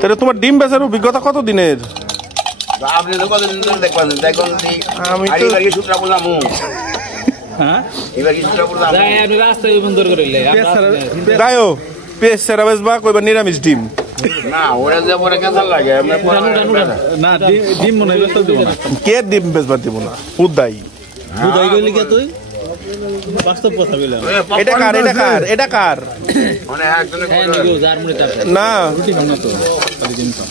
তাহলে তোমার ডিম বেচার অভিজ্ঞতা কত দিনের? আপনি তো কতদিন ধরে দেখবেন দেখুন আমি তো সূত্র বললাম এবার কি সূত্র বললাম রাস্তায় বন্ধ করে গায়ো পেস ছাড়া বেচবা কইবা নিরামিষ ডিম না ওরা যে পরে কেমন লাগে না ডিম মনে হয় দেব না কে ডিম বেচবা দিব না উদাই উদাই কইলি কে তুই বাস্তব কথা বলে এটা কার মানে একজনে না রুটি খাও না তো খালি ডিম খাও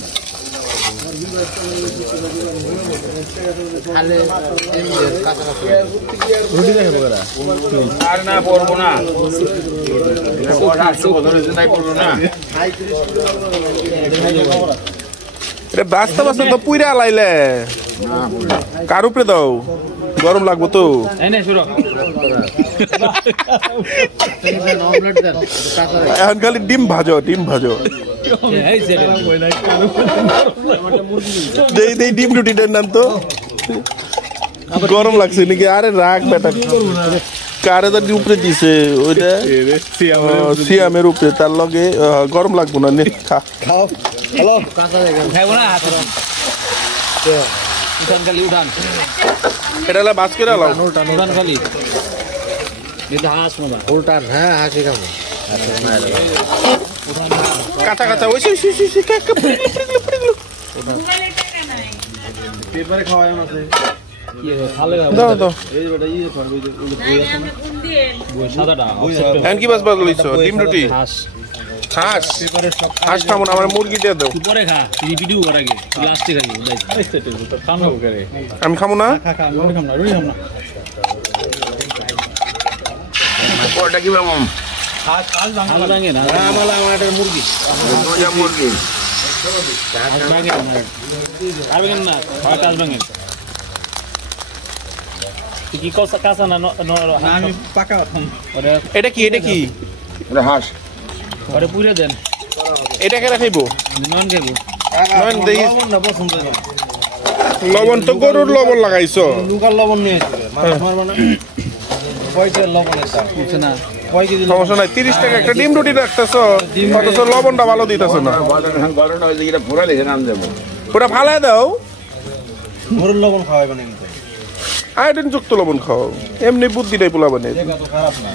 রুটি দেখো বড়া আর না পড়বো না বড়া সুবধরে নাই পড়বো না এটা বাস্তব আছে তো পুইরা লাইলে কার উপরে দাও গরম লাগবো তো এখন খালি ডিম ভাজো ডিম রুটিটার নাম তো গরম লাগছে নাকি আরে রাখ বেটা কারে তার উপরে দিছে ওইটা সিয়ামের উপরে তার লগে গরম লাগবো না নে খাও হ্যালো এটা হলো বাস করে আলাও খালি হাঁস মামা উল্টান হ্যাঁ হাসি খাবো কাঁচা কাঁচা ওই পেপারে খাওয়ায় আছে দাও দাও কি বাস লইছো ডিম রুটি হাঁস খাবো না আমার মুরগি দিয়ে দাও পরে খা ভিডিও করার আগে লাস্টে খাবি আমি খাবো না রুটি খাম না ওটা কি বাবা হাঁস ভাঙে না আমার একটা মুরগি হাঁস ভাঙে না হাঁস ভাঙে কি কাঁচা না আমি পাকা এটা কি এটা হাঁস ওরে পুরে দেন এটা কেন খাইবো নন খাইবো লবণ তো গরুর লবণ লাগাইছো লুকার লবণ নিয়ে পয়সার লবণ না সমস্যা নাই 30 টাকা একটা ডিম রুটি রাখতেছো অথচ লবণটা ভালো দিতেছো না পুরা ফালাই দাও গরুর লবণ খাওয়াইবে না কিন্তু আয়োডিন যুক্ত লবণ খাও এমনি বুদ্ধিটাই পোলাবানে খারাপ না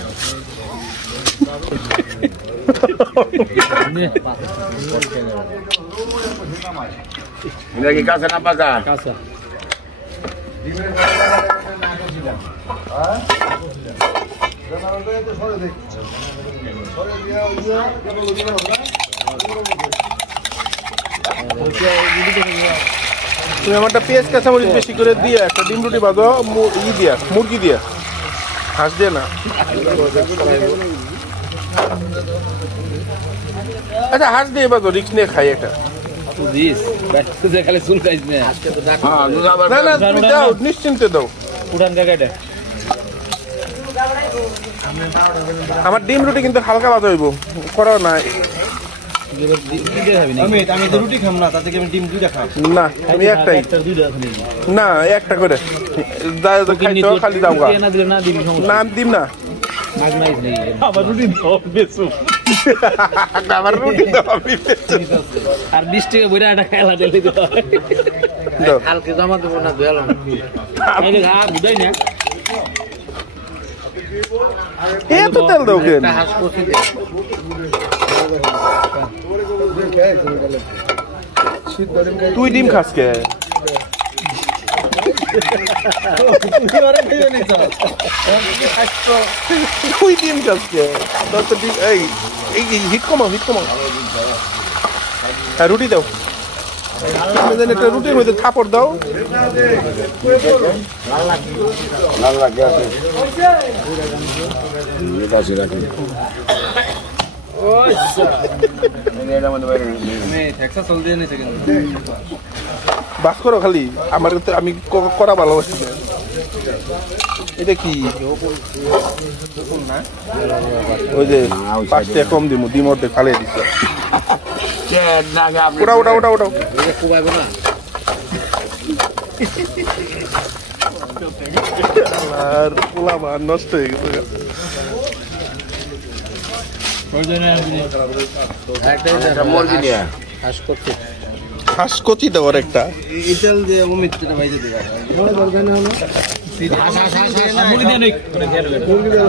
এটা কি কাঁচা না পাকা কাঁচা তুমি আমারটা পেঁয়াজ কাঁচামরিচ বেশি করে দিয়ে একটা ডিম রুটি বাঁধো দিয়া মুরগি দিয়া হাঁস দিয়ে না আচ্ছা হাঁস দিয়ে বাঁধো রিক্স নিয়ে খাই এটা না তুমি দাও নিশ্চিন্তে দাও আমার ডিম রুটি কিন্তু হালকা বাজা হইব করা না আমি তো রুটি খাম না তাতে আমি ডিম দুইটা খাম না আমি একটাই না একটা করে খাইছো খালি দাও না ডিম না আমার রুটি আমার রুটি দাও আর 20 টাকা বইরা একটা খেলা দিলে কালকে জমা দেবো না দুয়ালাম বুঝাই না এত তেল দাও কেন তুই ডিম খাস কে তুই ডিম খাস কে এই হিট কমাও হ্যাঁ রুটি দাও একটা রুটির মধ্যে থাপড় দাও বাস করো খালি আমার আমি করা ভালোবাসি এটা কি ওই যে 5 টাকা কম দিমু ডিম অর্ধেক ফালিয়ে দিচ্ছে ওটা আর পোলা নষ্ট হয়ে গেছে একটা মুরগি নিয়ে হাঁস কচি দেওয়ার একটা ইটাল দিয়ে অমিত ভাই যেতে পারে মুরগি দিয়ে